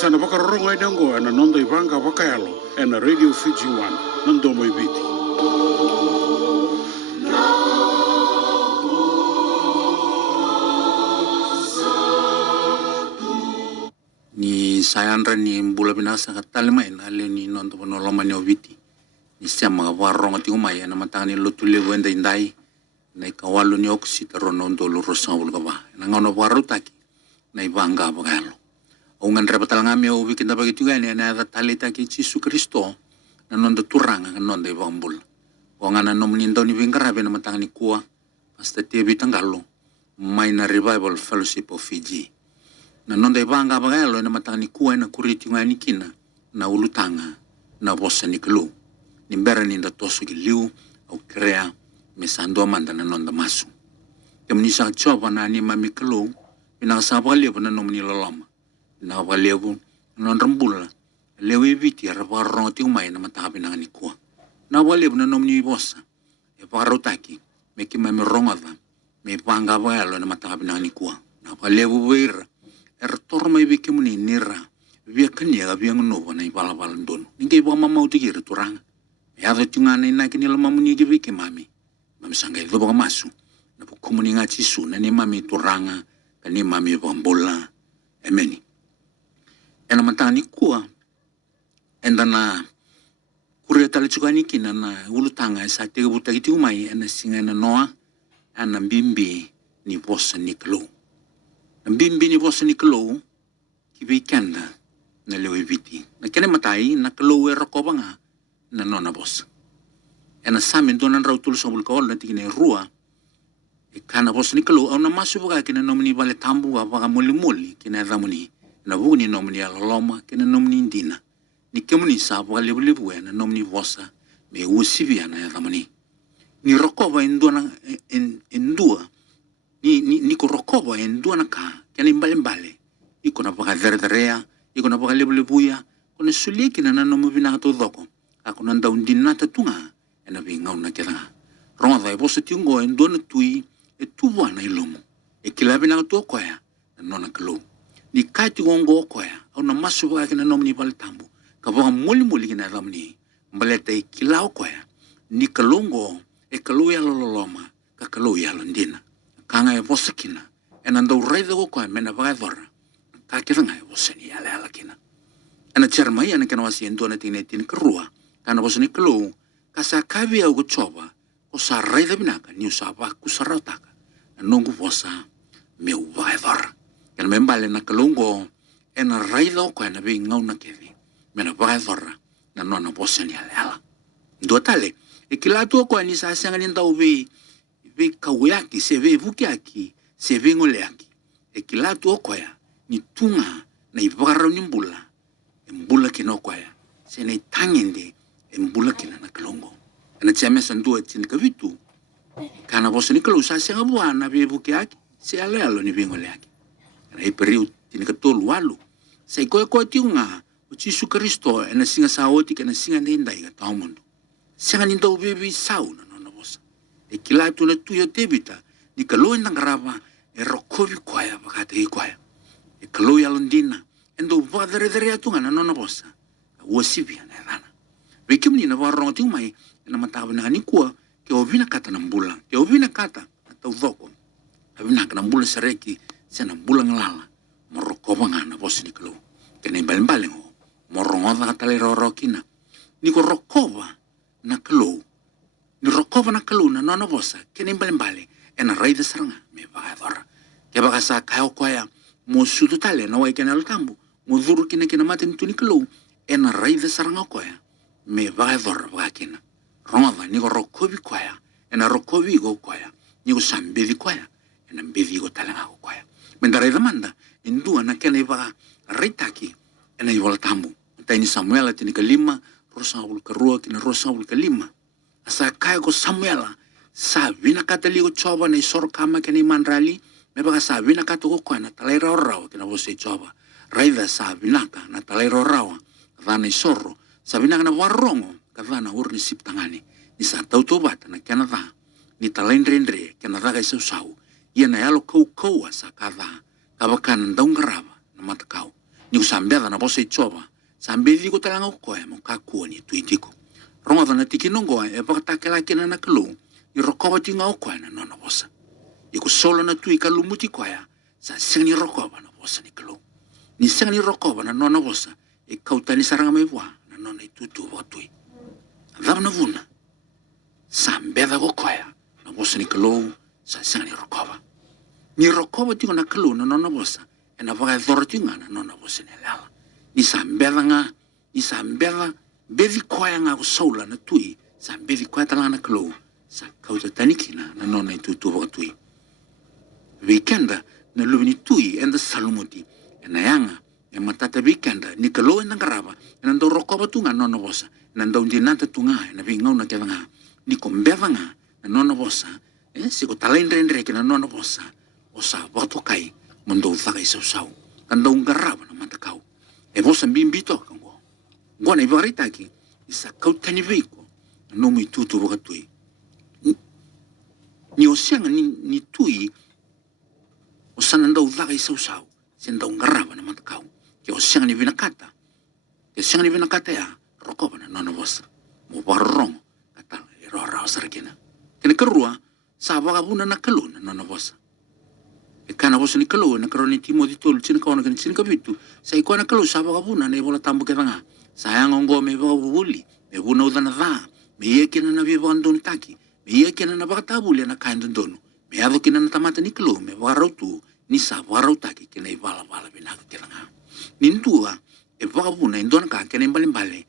sana whakaronga i nango na nonda i vanga whakaelo e na Radio Fiji One nando mo i viti. Ni sayandra ni mbula binasa katalima ina le ni nonda panoloma ni o viti. Ni siama ka waronga ti umaya na matangani lutule wenda indai na ikawalu ni oksita ronondo lurosa ulgaba. Na ngono warutaki na ibanga whakaelo. O ngan repatal ngami o wikinda bagi tuga ni na talita ki Jesu Kristo na nonda turanga ka nonda ibambul. O ngana nomnindo ni wingarabe na matangani kuwa pasta tebi tangalo Minor Revival Fellowship of Fiji. Na nonda ibanga whakaelo na matangani kuwa na kuriti ngani kina na ulutanga na bosa ni kelu. Nimbera ninda tosu ki liu au krea mesando amanda na nonda masu. Kemunisa choba na ni mami kelu pinakasaba levo na nomni loloma. Na walevu non rambula lewe viti araba roti umay na matabi na nikwa na walevu na nomni bosa e parotaki me kima me rongava me panga walo na matabi na nikwa na walevu weira torma ibe kimuni nira via kanya via ngono na ibala bala ndono ninge bo mama utigir turanga ya do tungana ina kinilo mamuni gibi kimami mamsanga ido ba masu na kumuni ngachi su na ni mami turanga kani mami bombola emeni ena matani kuwa enda na kuria tali chukani kina na ulutanga sa tega buta kiti umai ena singa na noa ana mbimbi ni bosa ni klo na mbimbi ni bosa ni klo kibi kenda na lewe viti na kene matai na klo e rakoba nga na nona bosa ena samin donan rautul sobul kawal na tikine rua e kana bosa ni klo au na masu buka kina nomini vale tambu wapaka muli kina ramuni na vuni nomni aloloma kena nomni indina ni kemuni sabu lebu na nomni vosa me usivia na yamani ni rokoba endua ni ko rokoba endua na ka kena mbale iko na baka dere iko na baka lebu ya kona suliki na nomu bina to doko ako na ndina tatunga ena binga una kera ronga vai vosa tingo endua na tui e tuwa na ilomo e kilabi na to koya na nona kalo ni kati gongo koya au na masu ba kina nomni bal tambu ka ba muli kina ramni mbaleta kilao koya ni kalongo e kalu ya loloma ka kalu ya londina kanga e bosikina enanda uraido ko koya mena ba dora ka kiranga e bosani ya la kina ana charma ya kana wasi endo na tine krua kana bosani kalu ka sa kabi au ko choba ko sa raida binaka ni usaba ku sarataka nongu bosa me wa dora Kan membale na kalungo e na raida o na be ngau na kevi me na vaevara na nona bosa ni ala ndo tale e kilato ko ni sa sanga ni ndau be kawaki se ve vukiaki se ve ngoleaki e kilato ko ya ni tunga na ivara ni mbula kino ko ya se ne tangende e mbula kina na kalungo na chame sandu tin kavitu kana bosa ni kalu sa sanga buana be vukiaki se ala ni be ngoleaki na periu tini katol walu sai ko tiunga o Jesu Kristo ena singa saoti kana singa ndai ka taumundo singa nindo bebi sau na nona bosa e kilatu na tuyo tebita ni kalo ndang rava e rokovi kwaya bakate kwaya e kalo ya londina endo vadere dere atunga na nona bosa wasibia na dana bekimni na warongo tiumai na matawa na ni kwa ke ovina kata na mbula ke ovina kata atau voko avina kana mbula sereki sena bulang lala morokoba ngana bos ni kelo kene baleng morongo da tale rorokina ni ko rokoba na kelo na nona bosa kene baleng ena raida saranga me vaador ke baga sa kayo koya mo sudu tale na wai kena tambu mo duru kina matin tuni kelo ena raida saranga koya me vaador bakina ronga ni ko rokobi koya ena rokobi go koya ni ko sambeli koya ena mbeli go talanga koya Mendara manda indua na kena iba reitaki ena iwal tambu taini Samuel tini kelima rosa ul kerua kina rosa ul kelima asa kaya ko Samuel sa vina kata ligo coba na isor kama kena iman rali me baga sa vina kata ko na talai rawa kina bose coba raida sa vina ka na talai rawa kana isoro sa vina na warongo kana urni sip tangani ni sa tau tobat na kena da ni talai rendre kena da kai sau ia na yalo kau asa kava kawakan daung garaba na matakau ni ku sambeda na bosa ichova sambedi ko talanga ko e mo ka ku ni tuitiko ronga na tikinongo e pakatakela kina na klu ni rokova tinga ko na no bosa iku solo na tui kalumuti ko ya sa sengi rokova na bosa ni klu ni sengi rokova na no bosa e kautani saranga mai wa na no na tutu wa tui na vuna sambeda ko ya na bosa ni klu sa sengi rokova ni rokova tinga na klu na no bosa e na vaga dortinga na no bosa ni lala ni sambeda bevi koya nga ko sola na tui sa bevi koya talana klo sa kauta tanikina na nona tutu wa tui weekenda na lubini tui enda salumuti na yanga e matata weekenda ni klo enda garaba na ndo rokoba tunga nona bosa na ndo ndinanta tunga na vingau na kevanga ni kombeva nga na nona bosa si ko talendrendre ke na nona bosa osa wato kai mondo thaka isau kan ndo garaba na matakau e bosa bimbito kango ngona ivarita ki isa kautani veiko no mi tutu wa tui ni osianga ni tui osana ndau dhaga isau senda ngaraba na matakau ke osianga ni vinakata ya rokoba na nona bosa mo barrong kata rora sarkina kene kerua sa vagabuna na kaluna nona bosa e kana bosa ni kalu na karoni timo di tol chin kawana kan chin kabitu sa ikona kalu sa vagabuna na bola tambo ke tanga sayang ongo me vagabuli me buna udana dha me yekina na viva andon taki me yekina na vagatabuli na kain dono me adokina na tamata ni kalu me varautu ni sa varautaki kena ivala binaka ke tanga nintua e vagabuna indona ka kena imbalimbale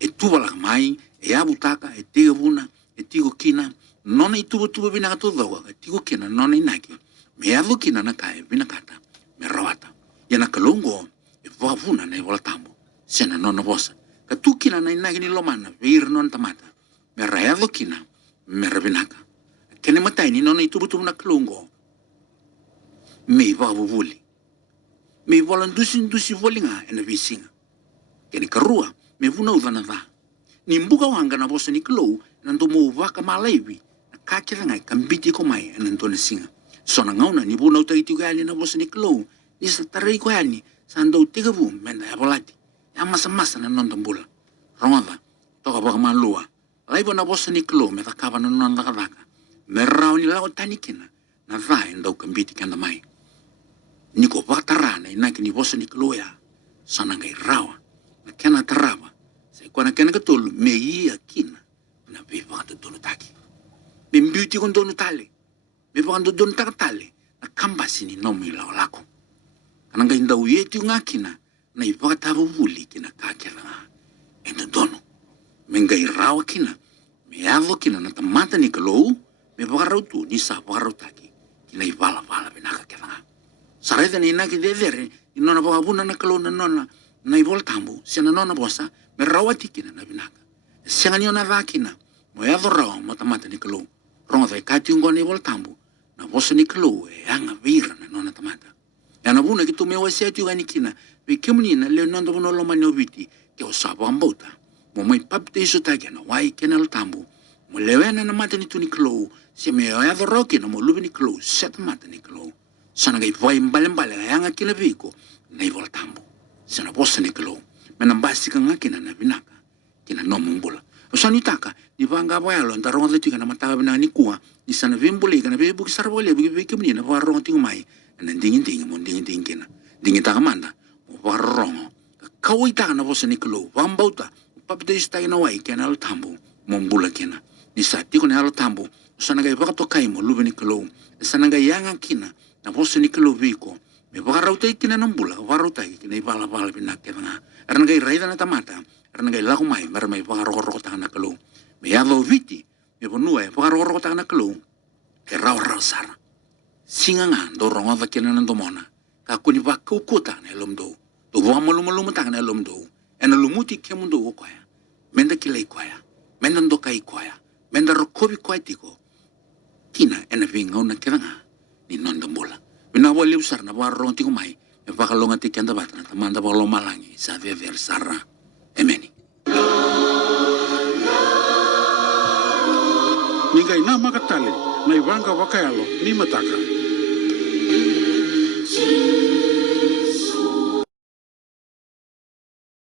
e tuvala mai e abutaka e tiga buna e tigo kina nona ituba binaka todawa e tigo kina nona inaki me adokina na kai binakata me rawata yana kalongo e vagabuna na ivala tambo sena nona bosa ka tukina na inaki ni lomana veir non tamata me rayado kina me rabinaka kene matai ni nona ituba na kalongo me vagabuli me volandusi volinga ena visinga kene karua me vuna udana dha ni mbuga wanga na bosa ni klo na ndo mo vaka malaivi na kakira ngai kambiti ko mai na ndo singa sona ngauna ni vuna utaiti ko ali na bosa ni klo ni sa tarai ko ali sa ndo tiga vu menda ya volati ya masa na ndo mbula ronga toka baka malua laivo na bosa ni klo me takava na ndo kadaka me rao ni lao tanikina na dha ndo kambiti kanda mai niko vatarana inaki ni bosa ni klo ya sana ngai rawa na kena taraba kwana kena katolu me ia kina na viva to dono taki me beauty kon dono tale me va ndo dono takatale na kamba sini no mi la lako kana ngai nda uyeti ngakina na iva tabu vuli kina kakela endo dono me ngai rawa kina me avo kina na tamata ni kalo me va rautu ni sa va rautaki kina ivala binaka kela sareda ni naki dedere inona va buna na kalo na nona na ivol tambu sena nona bosa me rawati kina na binaka sengani ona vakina mo ya rawa mo tamata ni kalo ronga vai kati ngoni ivol tambu na bosa ni kalo e anga vira na nona tamata ya na buna kitu me wasi tu gani kina ve kemni na le nondo no lo mani obiti ke o sabo ambota mo mai papte iso ta na wai kena lo tambu mo lewena na mata ni tu ni kalo se me ya roki na mo lubi ni kalo set mata ni kalo sana gai vai mbale anga kina viko na ivol tambu sana bosa ni kalo mena basi kanga kina na binaka kina no mumbula usani taka ni vanga boyalo ndaronga letu kana mataga bina ni kuwa ni sana vimbule kana be buki sarvole be kemni na varonga tingu mai na dingin kina dingin taka manda varonga kawai taka na bosa ni kalo vambauta papde ista ina wai kana al tambu mumbula kina ni sa tiko na al tambu usana gai vakato kaimo lubi ni kalo sana gai yanga kina na bosa ni kalo viko me varauta kina nambula varauta kina ivala binaka nga arna gai raida na tamata arna gai lagu mai mar mai vagarogorogo tanga kalo me yado viti me bonua vagarogorogo tanga kalo e rao sara singa nga do ronga vakena na domona ka kuni vakukuta na lomdo do vamolumolum tanga na lomdo ena lumuti kemundo koya menda kilai koya menda ndokai koya menda rokobi koya tiko kina ena vinga una keranga ni nondombola bina wali besar na warong tiko mai me vakalonga tikenda batna tamanda bolo malangi sa ver sarra emeni Ningai na makatale na ivanga wakayalo ni mataka